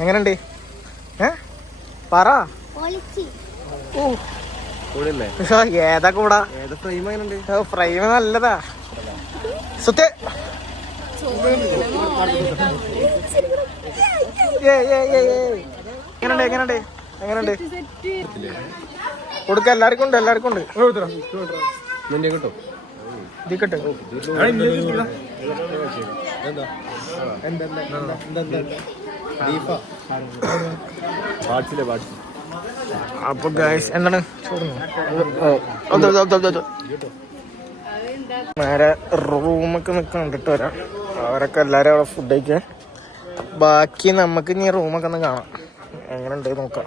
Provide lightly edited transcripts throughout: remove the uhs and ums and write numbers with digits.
എങ്ങനെയുണ്ട്? പറ. ഏതാ കൂടാ? ഫ്രെയിം നല്ലതാ. സുത്തേ എങ്ങനെയുണ്ട്? കൊടുക്ക. എല്ലാവർക്കും ഉണ്ട്. ഇതിക്കട്ടെ. അപ്പൊ ഗൈസ് എന്താണ് നേരെ റൂമൊക്കെ നിൽക്കുന്നുണ്ട് കേട്ടോ. വരാം. അവരൊക്കെ എല്ലാരും അവിടെ ഫുഡ് കഴിക്കാൻ. ബാക്കി നമുക്ക് ഇനി റൂമൊക്കെ ഒന്ന് കാണാം. എങ്ങനെയുണ്ട് നോക്കാം.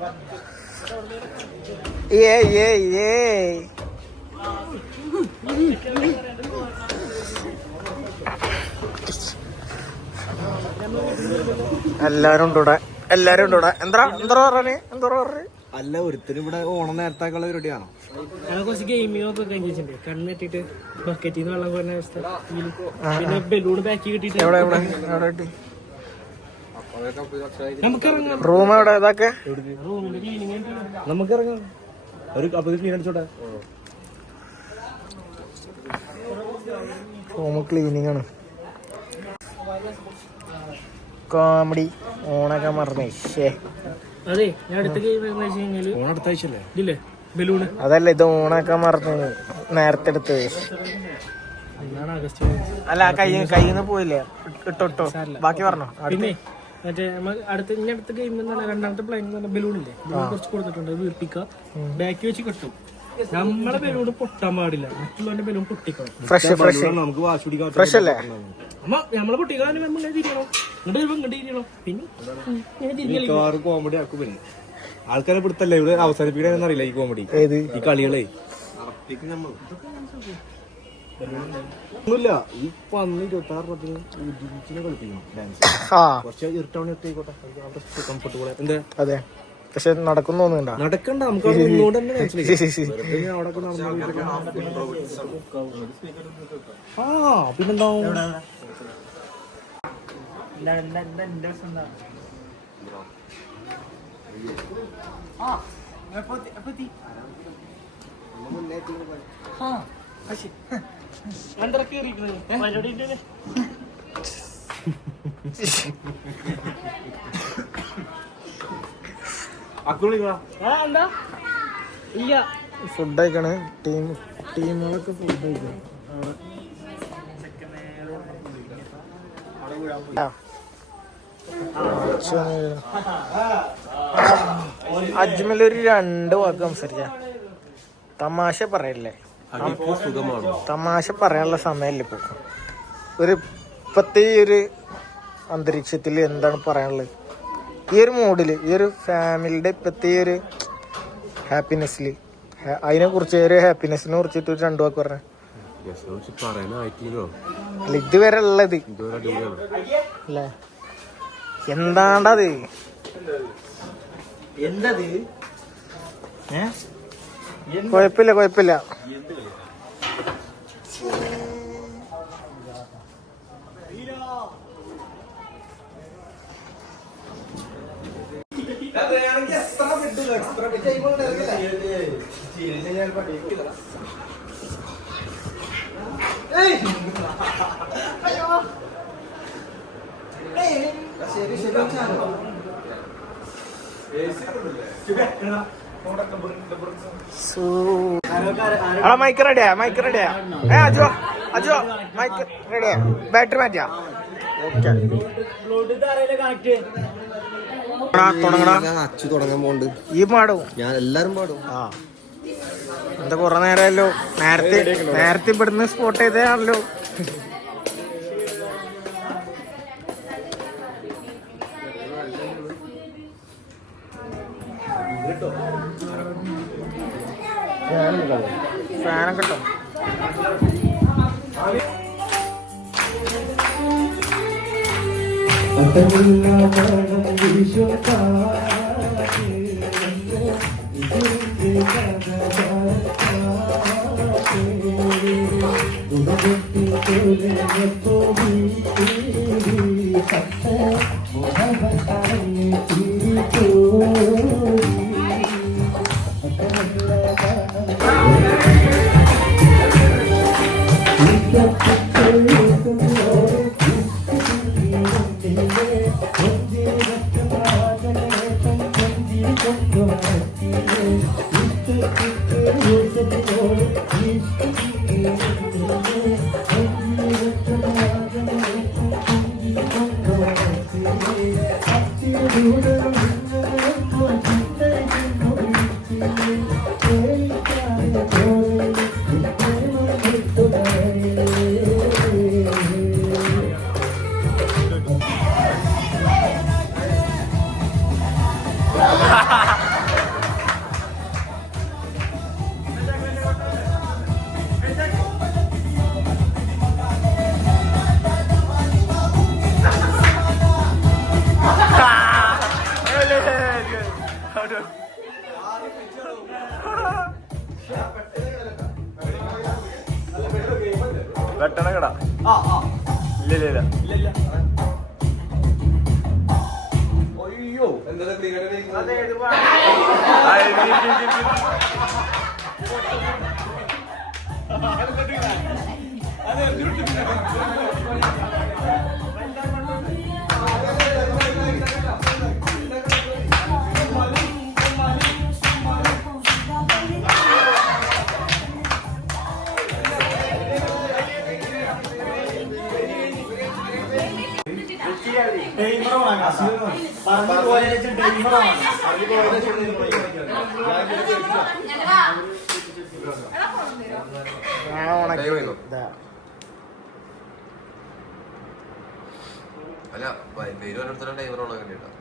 എല്ലാരും ഉണ്ട് ഇവിടെ. എന്താ പറഞ്ഞേ? അല്ല, ഒരുത്തരും ഇവിടെ ഓണം നേരത്താക്കുള്ള പരിപാടിയാണോ? കുറച്ച് ഗെയിമിംഗ് ഒക്കെ കഴിഞ്ഞിട്ടുണ്ട്. കണ്ണെട്ടിട്ട് ബക്കറ്റിൽ നിന്ന് വെള്ളം പോകുന്ന അവസ്ഥ. പിന്നെ ബലൂൺ ബാക്കി കിട്ടിട്ട് റൂം എവിടെ? ഇതൊക്കെ റൂമിന്റെ ക്ലീനിങ് നമുക്ക് ഇറങ്ങാം. ഒരു ക്ലീൻ അടിച്ചോട്ടെ. റൂം ക്ലീനിങ് ആണ്. കോമഡി. ഓണൊക്കെ മറന്നേ. അതെ, ഞാൻ അടുത്ത ഗെയിം ഇല്ലേ ബലൂണ്. അതല്ല, ഇത് ഓണൊക്കെ മറന്നു നേരത്തെ എടുത്ത്. അല്ല, കയ്യിന്ന് പോയില്ലേ? ഇട്ടോ ബാക്കി പറഞ്ഞോ. പിന്നെ മറ്റേ അടുത്ത ഗെയിം രണ്ടാമത്തെ പ്ലാൻ ബലൂണില്ലേ, കുറച്ച് കൊടുത്തിട്ടുണ്ട്. വീർപ്പിക്കുക, ബാക്കി വെച്ച് കെട്ടും. നമ്മളെ ബലൂണ് പൊട്ടാൻ പാടില്ല, മറ്റുള്ളവന്റെ ബലൂൺ പൊട്ടിക്കണം. ഫ്രഷ് അല്ലേ? നമ്മളെ പൊട്ടിക്കാൻ ഇങ്ങനെ തിരിയണം, ഇങ്ങോട്ട് തിരിയണം. പിന്നെ കോമഡി ആക്കും. പിന്നെ ആൾക്കാരെ പിടുത്തല്ലേ ഇവിടെ അവസാനിപ്പിക്കണമെന്ന് അറിയില്ല ഈ കോമഡി, ഈ കളികളെ. ഒന്നുമില്ല, ഈ 26 കളിപ്പിക്കണം ഡാൻസ്. കുറച്ച് കംഫർട്ടബിൾ. എന്താ? അതെ, പക്ഷെ നടക്കുന്നു തോന്നുന്നുണ്ടോ? നടക്കണ്ട, നമുക്ക് ഒന്നുകൂടെ തന്നെ പിന്നെന്താവും. ഫുഡ് കഴിക്കണേ. ടീമുകളൊക്കെ ഫുഡ് കഴിക്കണം. അജ്മലൊരു 2 വാക്ക് സംസാരിക്കാം. തമാശ പറയല്ലേ? തമാശ പറയാനുള്ള സമയമല്ല ഇപ്പൊ. ഇപ്പത്തെ ഈ ഒരു അന്തരീക്ഷത്തിൽ എന്താണ് പറയാനുള്ളത്? ഈ ഒരു മൂഡില്, ഈ ഒരു ഫാമിലിയുടെ ഇപ്പത്തെ ഈ ഒരു ഹാപ്പിനെസ്സിൽ, അതിനെ കുറിച്ച്, ഒരു ഹാപ്പിനെസ്സിനെ കുറിച്ചിട്ട് ഒരു 2 വാക്ക് പറഞ്ഞ. ഇതുവരെ ഉള്ളത് അല്ലേ? എന്താണ്ടത്? കുഴപ്പമില്ല. മൈക്ക് റെഡിയാ? അജോ മൈക്ക് റെഡിയാ? ബാറ്ററി മാറ്റിയാ? ഓക്കെ, തുടങ്ങാൻ പോണ്ട്. ഈ പാടും? ഞാൻ എല്ലാരും പാടും. എന്താ കൊറേ നേരമല്ലോ? നേരത്തെ ഇവിടുന്ന് സ്പോട്ട് ചെയ്തതാണല്ലോ. ഫാനൊക്കെ കിട്ടും. വെട്ടണ കട ഇല്ല അയ്യോ എന്താ അല്ല പേര് പറഞ്ഞിടത്തോളം ഡ്രൈവർ ഓണാക്കാൻ വേണ്ടിട്ടാ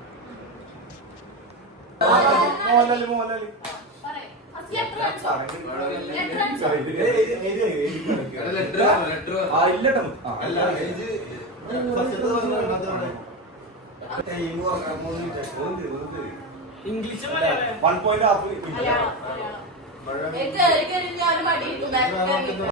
English one point half Malayalam